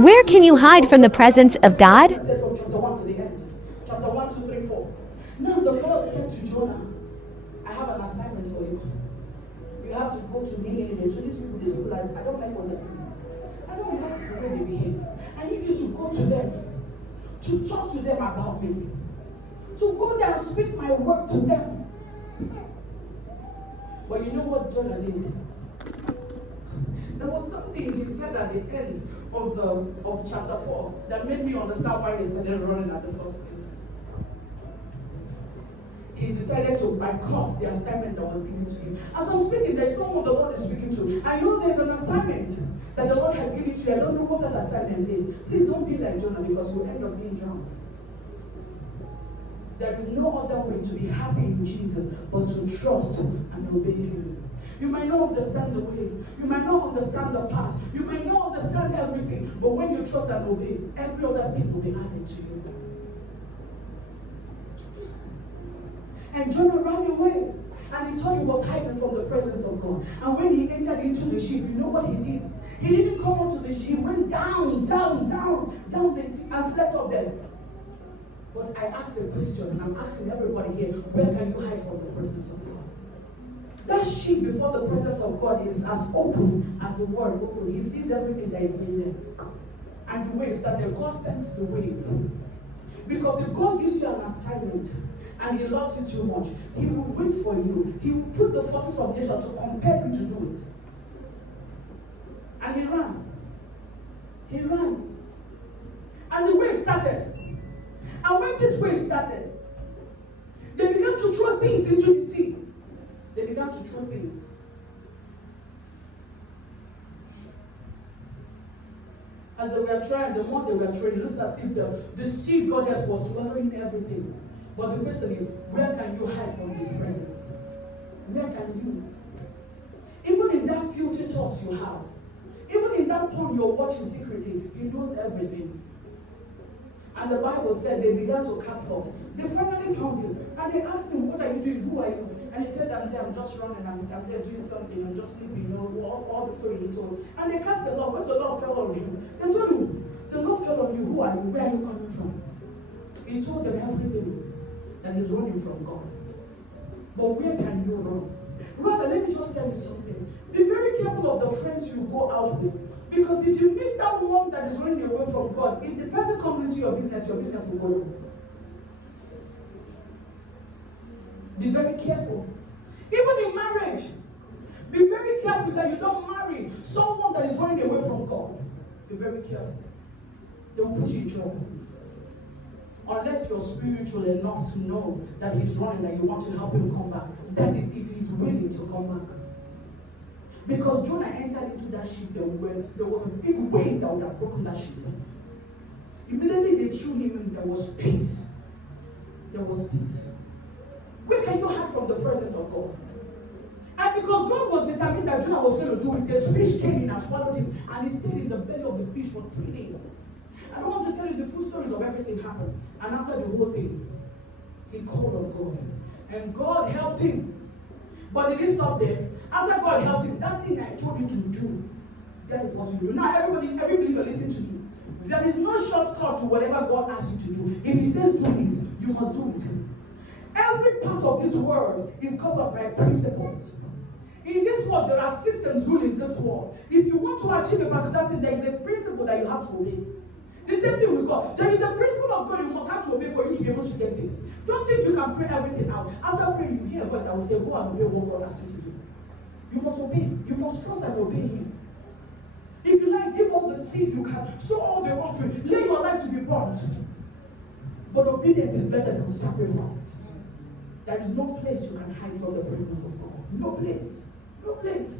Where can you hide from the presence of God? I said from chapter 1 to the end. Chapter 1, 2, 3, 4. Now the Lord said to Jonah, I have an assignment for you. You have to go to Nineveh. So these people, I don't like what they're doing. I don't like the way they behave. I need you to go to them, to talk to them about me, to go there and speak my word to them. But you know what Jonah did? There was something he said at the end of chapter 4 that made me understand why he started running at the first place. He decided to bypass the assignment that was given to him. As I'm speaking, there's someone the Lord is speaking to. I know there's an assignment that the Lord has given to you. I don't know what that assignment is. Please don't be like Jonah, because you'll end up being drowned. There is no other way to be happy in Jesus but to trust and obey him. You might not understand the way. You might not understand the path. You might not understand everything. But when you trust and obey, every other thing will be added to you. And Jonah ran away. And he thought he was hiding from the presence of God. And when he entered into the ship, you know what he did? He didn't come onto the ship. He went down and slept up there. But I asked a question, and I'm asking everybody here, where can you hide from the presence of God? That sheep before the presence of God is as open as the word open. He sees everything that is going there. And the wave started. God sends the wave. Because if God gives you an assignment and he loves you too much, he will wait for you. He will put the forces of nature to compel you to do it. And he ran. He ran. And the wave started. And when this wave started, they began to throw things into the sea. They began to throw things. As they were trying, the more they were throwing, it looks as if the sea goddess was swallowing everything. But the question is, where can you hide from his presence? Where can you? Even in that filthy thoughts you have, even in that porn you're watching secretly, he knows everything. And the Bible said they began to cast out. They finally found him. And they asked him, what are you doing? Who are you? And he said, I'm there, I'm just running, I'm there doing something, I'm just sleeping, you know, all the story he told. And they cast the Lord. When the Lord fell on him, they told him, the Lord fell on you, who are you? Where are you coming from? He told them everything that is running from God. But where can you run? Rather, let me just tell you something. Be very careful of the friends you go out with. Because if you meet that one that is running away from God, if the person comes into your business will go wrong. Be very careful. Even in marriage, be very careful that you don't marry someone that is running away from God. Be very careful. They will put you in trouble. Unless you're spiritual enough to know that he's running and you want to help him come back. That is if he's willing to come back. Because Jonah entered into that ship, there was a big wave that would have broken that ship. Immediately they threw him in, there was peace. There was peace. Where can you hide from the presence of God? And because God was determined that Jonah was going to do it, the fish came in and swallowed him, and he stayed in the belly of the fish for 3 days. I don't want to tell you the full stories of everything happened. And after the whole thing, he called on God. And God helped him. But did he stop there? After God helped him, that thing I told you to do, that is what you do. Now every believer listen to me. There is no shortcut to whatever God asks you to do. If he says do this, you must do it. Every part of this world is covered by principles. In this world, there are systems ruling this world. If you want to achieve a particular thing, there is a principle that you have to obey. The same thing with God. There is a principle of God you must have to obey for you to be able to get things. Don't think you can pray everything out. After praying, you hear a voice that will say, go and obey what God asks you to do. You must obey. You must trust and obey him. If you like, give all the seed you can. Sow all the offering. Lay your life to be burnt. But obedience is better than sacrifice. There is no place you can hide from the presence of God. No place. No place.